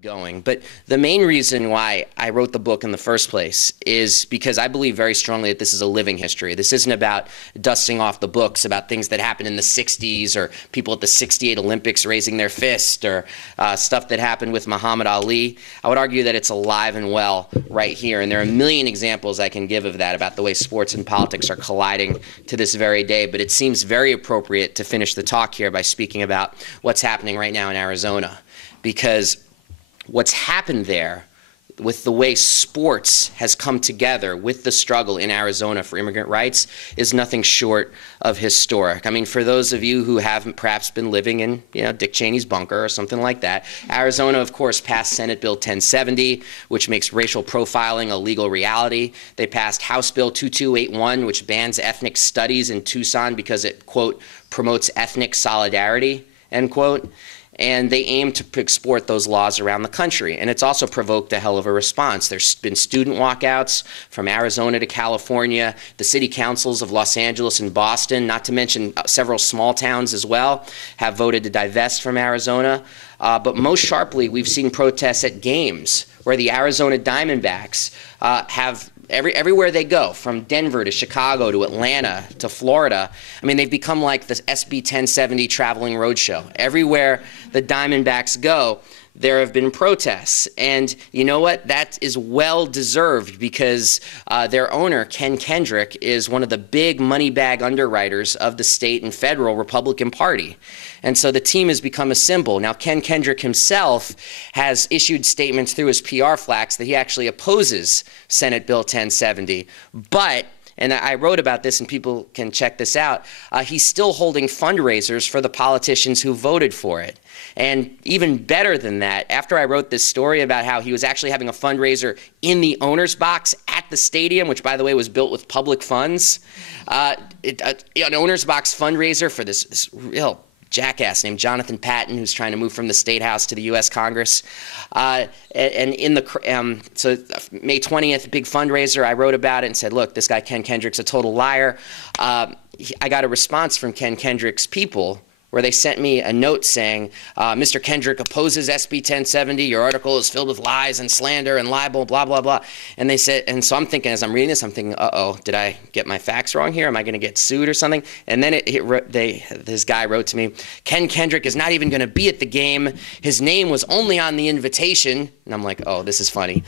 going. But the main reason why I wrote the book in the first place is because I believe very strongly that this is a living history. This isn't about dusting off the books about things that happened in the 60s or people at the 68 Olympics raising their fist or stuff that happened with Muhammad Ali. I would argue that it's alive and well right here. And there are a million examples I can give of that about the way sports and politics are colliding to this very day. But it seems very appropriate to finish the talk here by speaking about what's happening right now in Arizona. Because what's happened there with the way sports has come together with the struggle in Arizona for immigrant rights is nothing short of historic. I mean, for those of you who haven't perhaps been living in, Dick Cheney's bunker or something like that, Arizona, of course, passed Senate Bill 1070, which makes racial profiling a legal reality. They passed House Bill 2281, which bans ethnic studies in Tucson because it, quote, promotes ethnic solidarity, end quote. And they aim to export those laws around the country. And it's also provoked a hell of a response. There's been student walkouts from Arizona to California, the city councils of Los Angeles and Boston, not to mention several small towns as well, have voted to divest from Arizona. But most sharply, we've seen protests at games where the Arizona Diamondbacks have everywhere they go, from Denver to Chicago to Atlanta to Florida. I mean, they've become like the SB 1070 traveling roadshow. Everywhere the Diamondbacks go, there have been protests. And you know what? That is well deserved because their owner, Ken Kendrick, is one of the big money bag underwriters of the state and federal Republican Party. And so the team has become a symbol. Now, Ken Kendrick himself has issued statements through his PR flax that he actually opposes Senate Bill 1070. But, and I wrote about this and people can check this out, he's still holding fundraisers for the politicians who voted for it. And even better than that, after I wrote this story about how he was actually having a fundraiser in the owner's box at the stadium, which, by the way, was built with public funds, an owner's box fundraiser for this real jackass named Jonathan Patton, who's trying to move from the State House to the U.S. Congress. And in the so May 20th, big fundraiser, I wrote about it and said, look, this guy Ken Kendrick's a total liar. I got a response from Ken Kendrick's people where they sent me a note saying, Mr. Kendrick opposes SB 1070. Your article is filled with lies and slander and libel, blah, blah, blah. And they said, and so I'm thinking, as I'm reading this, I'm thinking, uh-oh, did I get my facts wrong here? Am I going to get sued or something? And then this guy wrote to me, Ken Kendrick is not even going to be at the game. His name was only on the invitation. And I'm like, oh, this is funny.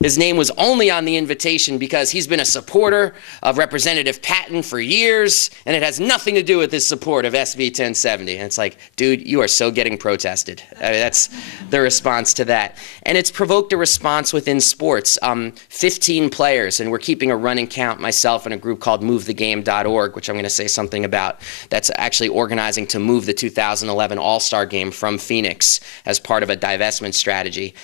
His name was only on the invitation because he's been a supporter of Representative Patton for years, and it has nothing to do with his support of SB 1070. And it's like, dude, you are so getting protested. I mean, that's the response to that. And it's provoked a response within sports. 15 players, and we're keeping a running count, myself and a group called MoveTheGame.org, which I'm going to say something about, that's actually organizing to move the 2011 All-Star Game from Phoenix as part of a divestment strategy.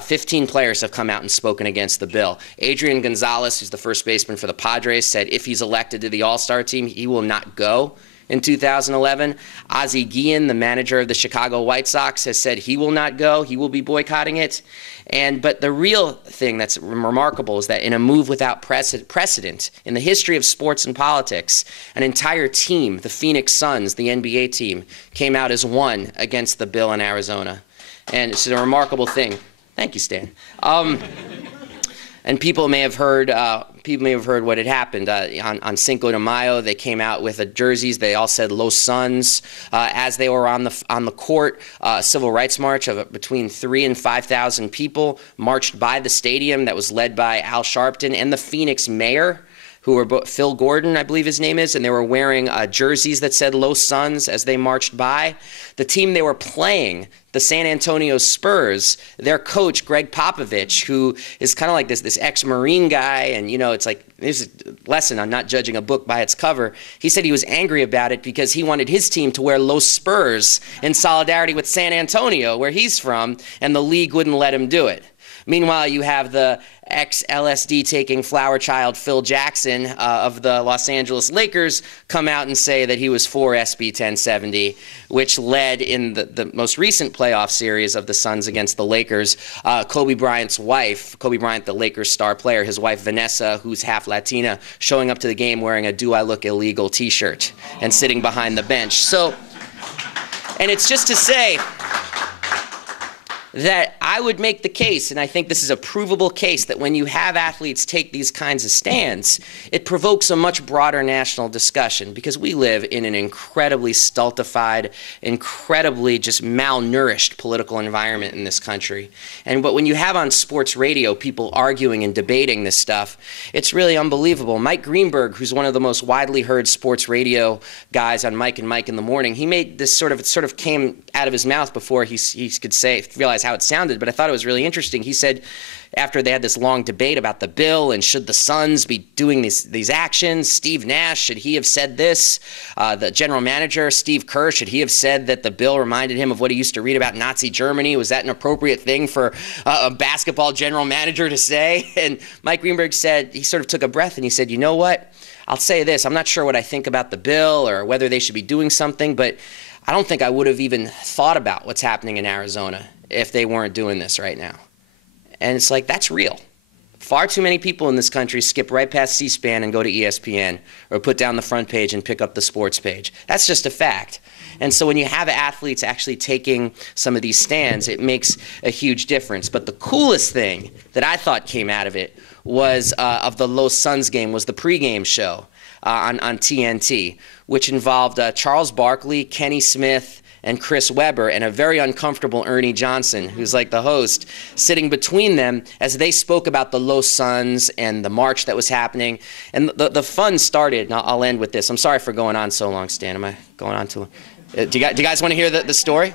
15 players have come out and spoken against the bill. Adrian Gonzalez, who's the first baseman for the Padres, said if he's elected to the All-Star team, he will not go in 2011. Ozzie Guillen, the manager of the Chicago White Sox, has said he will not go. He will be boycotting it. But the real thing that's remarkable is that in a move without precedent in the history of sports and politics, an entire team, the Phoenix Suns, the NBA team, came out as one against the bill in Arizona. And it's a remarkable thing. Thank you, Stan. And people may have heard what had happened on Cinco de Mayo. They came out with jerseys. They all said "Los Suns" as they were on the court. Civil rights march of between 3,000 and 5,000 people marched by the stadium that was led by Al Sharpton and the Phoenix mayor, who were Phil Gordon, I believe his name is, and they were wearing jerseys that said Los Suns as they marched by. The team they were playing, the San Antonio Spurs, their coach, Greg Popovich, who is kind of like this ex-Marine guy, and it's like, there's a lesson on not judging a book by its cover. He said he was angry about it because he wanted his team to wear Los Spurs in solidarity with San Antonio, where he's from, and the league wouldn't let him do it. Meanwhile, you have the ex-LSD-taking flower child Phil Jackson of the Los Angeles Lakers come out and say that he was for SB 1070, which led in the most recent playoff series of the Suns against the Lakers, Kobe Bryant's wife, Kobe Bryant, the Lakers star player, his wife Vanessa, who's half Latina, showing up to the game wearing a "Do I Look Illegal" t-shirt and sitting behind the bench. So, and it's just to say, that I would make the case, and I think this is a provable case, that when you have athletes take these kinds of stands, it provokes a much broader national discussion, because we live in an incredibly stultified, incredibly just malnourished political environment in this country. But when you have on sports radio people arguing and debating this stuff, it's really unbelievable. Mike Greenberg, who's one of the most widely heard sports radio guys on Mike and Mike in the Morning, he made this it sort of came out of his mouth before he could realize how it sounded, but I thought it was really interesting. He said, after they had this long debate about the bill and should the Suns be doing these actions, Steve Nash, should he have said this? The general manager, Steve Kerr, should he have said that the bill reminded him of what he used to read about Nazi Germany? Was that an appropriate thing for a basketball general manager to say? And Mike Greenberg said, he sort of took a breath and he said, you know what? I'll say this. I'm not sure what I think about the bill or whether they should be doing something, but I don't think I would have even thought about what's happening in Arizona if they weren't doing this right now. And it's like, that's real. Far too many people in this country skip right past C-SPAN and go to ESPN, or put down the front page and pick up the sports page. That's just a fact. And so when you have athletes actually taking some of these stands, it makes a huge difference. But the coolest thing that I thought came out of it was, of the Los Suns game, was the pregame show on TNT, which involved Charles Barkley, Kenny Smith, and Chris Webber, and a very uncomfortable Ernie Johnson, who's like the host, sitting between them as they spoke about the Los Suns and the march that was happening. And the fun started, and I'll end with this. I'm sorry for going on so long, Stan. Am I going on too long? Do you guys want to hear the story?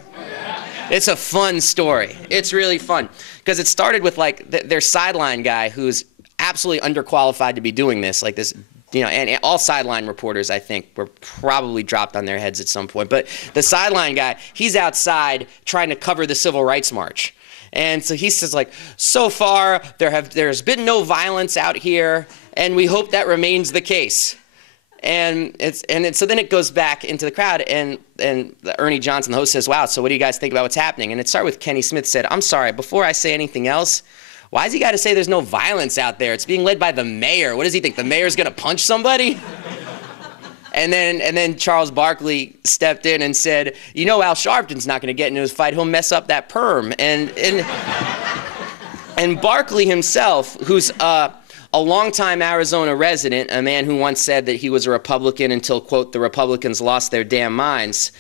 It's a fun story. It's really fun, because it started with like their sideline guy, who's absolutely underqualified to be doing this, like this. And all sideline reporters, I think, were probably dropped on their heads at some point. But the sideline guy, he's outside trying to cover the Civil Rights March. And so he says, like, so far there's been no violence out here, and we hope that remains the case. So then it goes back into the crowd, and Ernie Johnson, the host, says, wow, so what do you guys think about what's happening? And it started with Kenny Smith said, I'm sorry, before I say anything else, why has he got to say there's no violence out there? It's being led by the mayor. What does he think? The mayor's going to punch somebody? And then Charles Barkley stepped in and said, you know, Al Sharpton's not going to get into his fight. He'll mess up that perm. And Barkley himself, who's a longtime Arizona resident, a man who once said that he was a Republican until, quote, the Republicans lost their damn minds,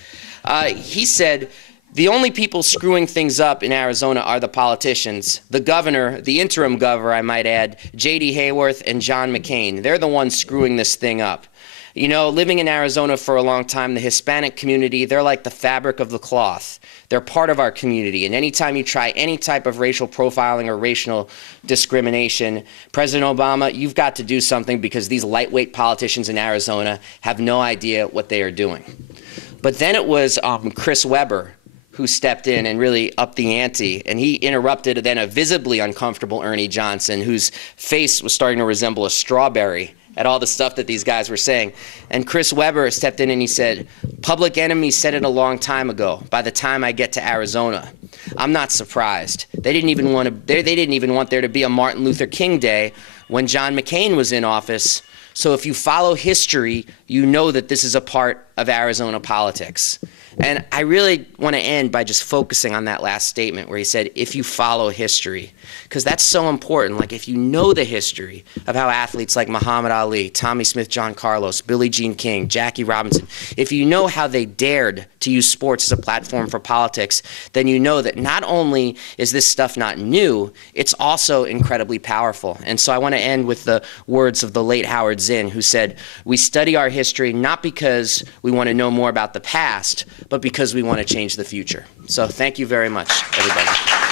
he said, the only people screwing things up in Arizona are the politicians. The governor, the interim governor, I might add, J.D. Hayworth and John McCain. They're the ones screwing this thing up. You know, living in Arizona for a long time, the Hispanic community, they're like the fabric of the cloth. They're part of our community. And anytime you try any type of racial profiling or racial discrimination, President Obama, you've got to do something, because these lightweight politicians in Arizona have no idea what they are doing. But then it was Chris Webber who stepped in and really upped the ante, and he interrupted then a visibly uncomfortable Ernie Johnson, whose face was starting to resemble a strawberry at all the stuff that these guys were saying. And Chris Webber stepped in and he said, Public Enemy said it a long time ago, by the time I get to Arizona. I'm not surprised. They didn't even want there to be a Martin Luther King Day when John McCain was in office. So if you follow history, you know that this is a part of Arizona politics. And I really want to end by just focusing on that last statement where he said, if you follow history, because that's so important. Like, if you know the history of how athletes like Muhammad Ali, Tommy Smith, John Carlos, Billie Jean King, Jackie Robinson, if you know how they dared to use sports as a platform for politics, then you know that not only is this stuff not new, it's also incredibly powerful. And so I want to end with the words of the late Howard Zinn, who said, we study our history not because we want to know more about the past, but because we want to change the future. So thank you very much, everybody.